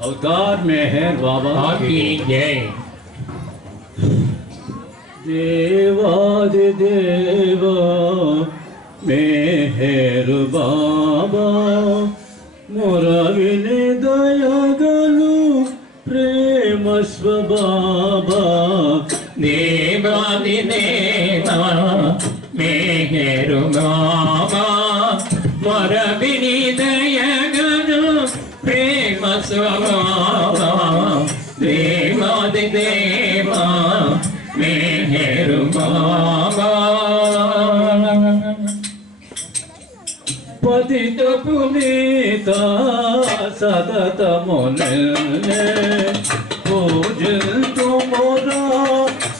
अवतार में है बाबा की। जय। దేవాది దేవా మేహేరు బాబా మొరవిని దయగలు ప్రేమ స్వబాబా దేవాది దేవా మేహేరు బాబా మొరవిని దయగలు ప్రేమ స్వబాబా దేవాది దేవా పతిత పునీత సతతమునే పూజంతు మొరా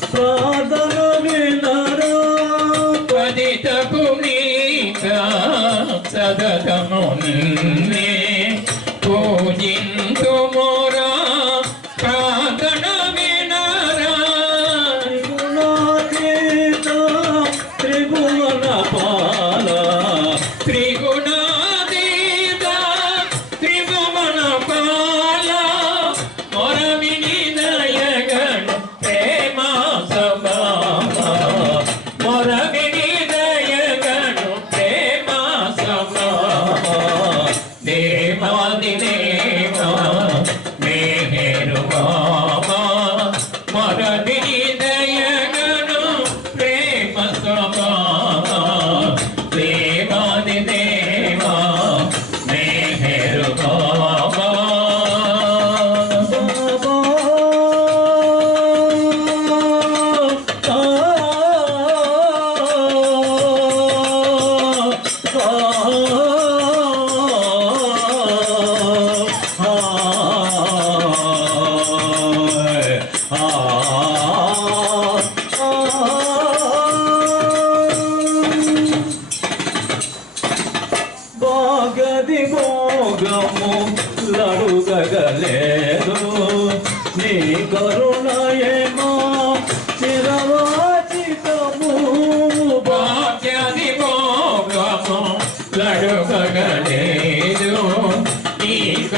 సాధన వినరా పదిత పునీక సదతమున్నే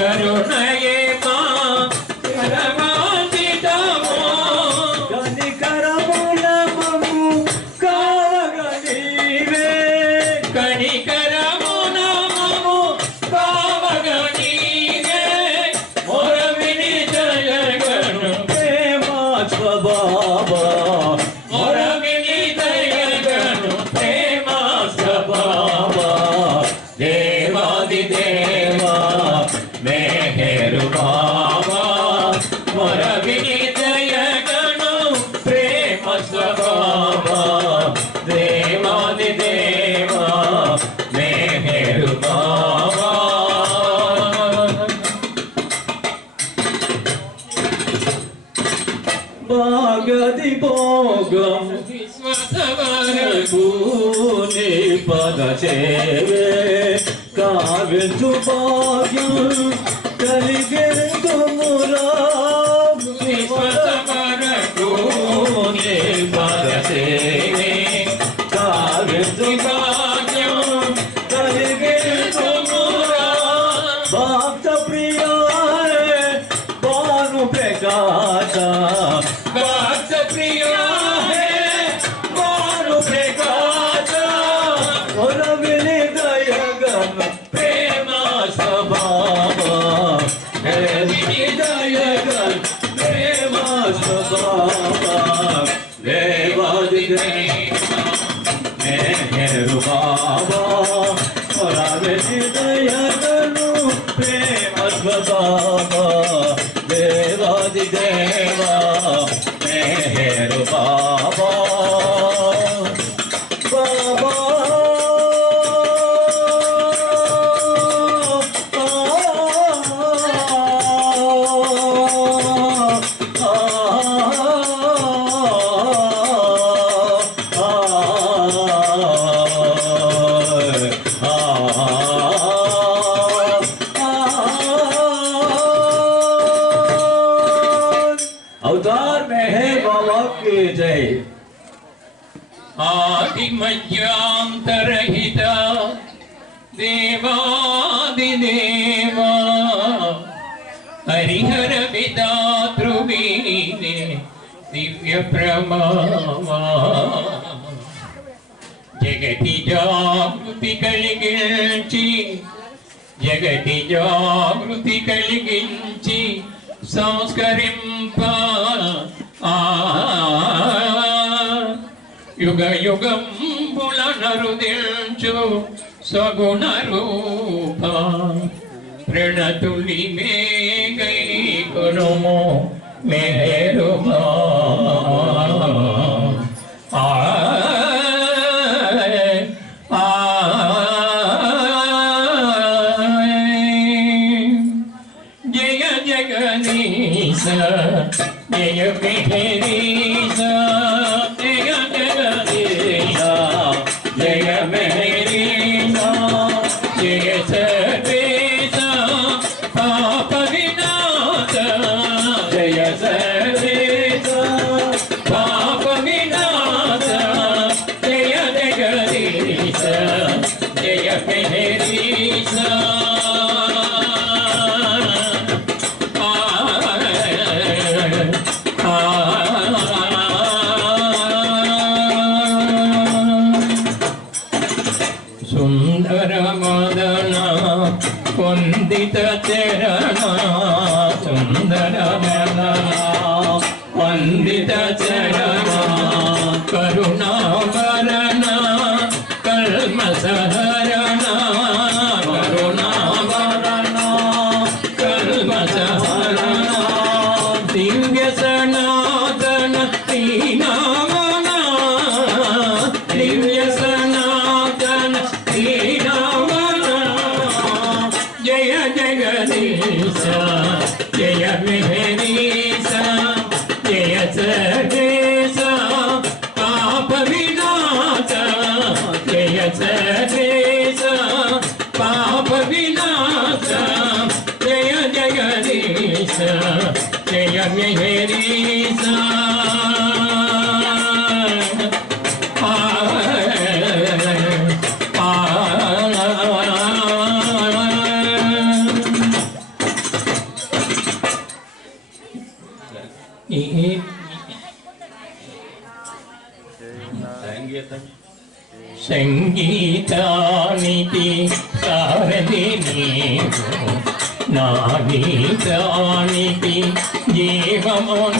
ఈ కరుణయే బాగది భోగం. విశ్వసవరకు పద సేవే కావ్యంచు భాగ్యం కలిగే విశ్వసవరకు నీ పద సేవే కావ్యంచు భాగ్యం కలిగెందుమురా భక్త ప్రియాయ ప్రేమ దేవాదిదేవా హరిహర విదాతృవీనే దివ్య ప్రమావా? జగతి జాగృతి కలిగించి జగతి జాగృతి కలిగించి సంస్కరింప. యుగ యుగం యుగంబుల నరుదించు సగుణ రూప ప్రణతులి గై కురుము మేరుమా. జయ జగదీశ జయ మెహరీశ జయ సంగీతానికి సారథి నీవు. నా గీతానికి జీవమున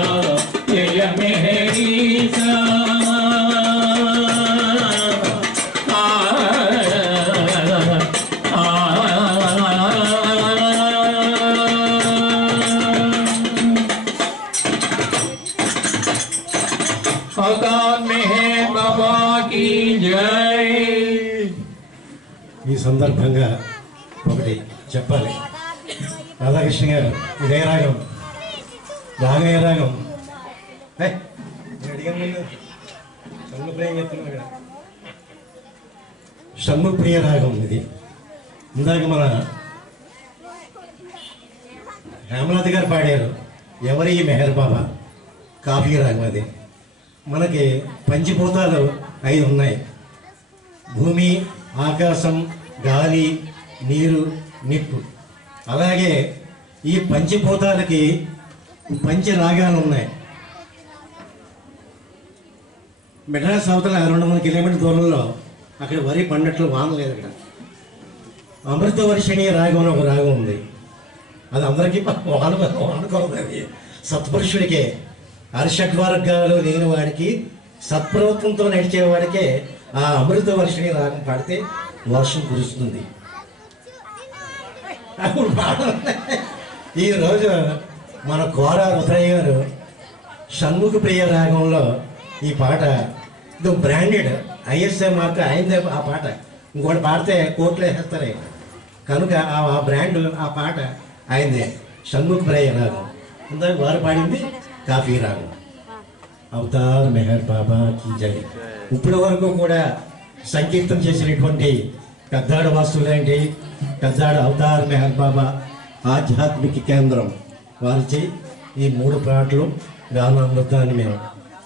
సందర్భంగా ఒకటి చెప్పాలి. రాధాకృష్ణ గారు ఇదే రాగం రాగయ్య రాగం ఏయ్, నేను రాగం ఇది. ఇందాక మన హేమలత గారు పాడారు ఎవరి మెహర్ బాబా? కాఫీ రాగం అది. మనకి పంచిభూతాలు ఐదు ఉన్నాయి. భూమి ఆకాశం గాలి నీరు నిప్పు. అలాగే ఈ పంచభూతాలకి పంచ రాగాలు ఉన్నాయి మెడ్రాస్ అవతల రెండు వందల కిలోమీటర్ దూరంలో అక్కడ వరి పండట్లు వాన లేదు అక్కడ అమృత వర్షిణి రాగం అని ఒక రాగం ఉంది. అది అందరికీ వాన వాడుకోవద్దు అది సత్పురుషుడికే అర్షడ్వర్గాలు లేని వాడికి సత్ప్రవృత్తంతో నడిచేవాడికే ఆ అమృత వర్షిణి రాగం పాడితే వర్షం కురుస్తుంది. అప్పుడు ఈ రోజు మన కోర రుద్రయ్య గారు షణ్ముఖ ప్రియ రాగంలో ఈ పాట ఇది బ్రాండెడ్ ఐఎస్ఐ మార్క్ అయిందే ఆ పాట. ఇంకోటి పాడితే కోట్లు వేసేస్తారు కనుక ఆ బ్రాండ్ ఆ పాట అయిందే షణ్ముఖ ప్రియ రాగం. ఇందాక వారు పాడింది కాఫీ రాగం. అవతార్ మెహర్ బాబా కీ జై. ఇప్పటి వరకు కూడా సంకీర్తం చేసినటువంటి పెద్దాడ వాస్తులేంటి పెద్దాడ అవతార్ మెహర్ బాబా ఆధ్యాత్మిక కేంద్రం వారిచి ఈ మూడు పాటలు గానామృతాన్ని మేము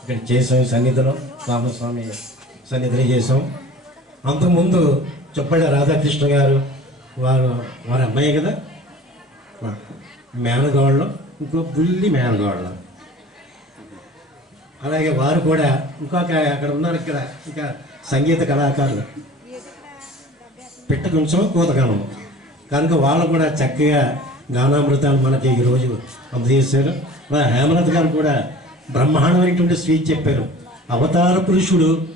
ఇక్కడ చేసాం సన్నిధిలో రామస్వామి సన్నిధిని చేసాం. అంతకుముందు చెప్పండి రాధాకృష్ణ గారు వారు వారి అమ్మాయి కదా? మేనగోళ్ళు ఇంకో బుల్లి మేనగోళ్ళు అలాగే వారు కూడా ఇంకొక అక్కడ ఉన్నారు ఇక్కడ ఇంకా సంగీత కళాకారులు. పిట్ట కొంచెం కూతగానం కనుక వాళ్ళు కూడా చక్కగా గానామృతాలు మనకి ఈరోజు అందజేశారు మన హేమలత గారు కూడా బ్రహ్మాండమైనటువంటి స్పీచ్ చెప్పారు. అవతార పురుషుడు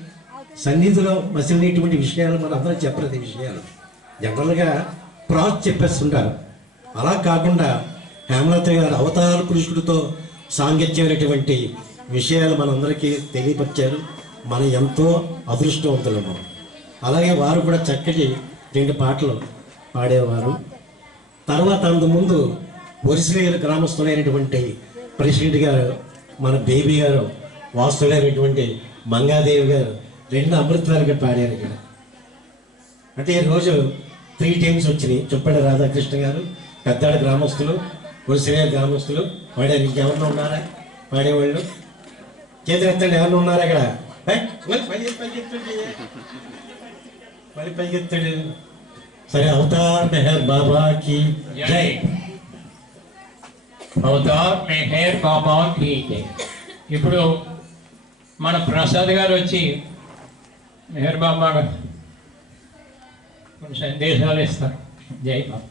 సన్నిధిలో మసిలినటువంటి విషయాలు మన అందరూ చెప్పలేదు విషయాలు. జనరల్గా ప్రాస్ చెప్పేస్తుంటారు. అలా కాకుండా హేమలత గారు అవతార పురుషుడితో సాంగత్యమైనటువంటి విషయాలు మనందరికీ తెలియపరిచారు. మనం ఎంతో అదృష్టవంతులము. అలాగే వారు కూడా చక్కటి రెండు పాటలు పాడేవారు. తర్వాత అంతకుముందు ఒరిసిలేరు గ్రామస్తులైనటువంటి ప్రెసిడెంట్ గారు మన బేబీ గారు వాస్తులైనటువంటి మంగాదేవి గారు రెండు అమృతాలుగా పాడారు ఇక్కడ. అంటే ఈ రోజు త్రీ టైమ్స్ వచ్చినాయి. చెప్పండి రాధాకృష్ణ గారు పెద్దాడ గ్రామస్తులు ఒరిసిలేరు గ్రామస్తులు పాడారు ఇంకెవరన్నా ఉన్నారా? పాడేవాళ్ళు? చేతులు ఎత్తండి ఎవరు ఉన్నారు అక్కడ ఏ? మళ్ళీ పైకి- పైకి ఎత్తండి. మళ్ళీ పైకి ఎత్తాడు సరే అవతార్ మెహర్ బాబాకి జై అవతార్ మెహర్ బాబా కీ జై ఇప్పుడు మన ప్రసాద్ గారు వచ్చి మెహర్ బాబా గారు కొన్ని సందేశాలు ఇస్తారు. జై బాబా.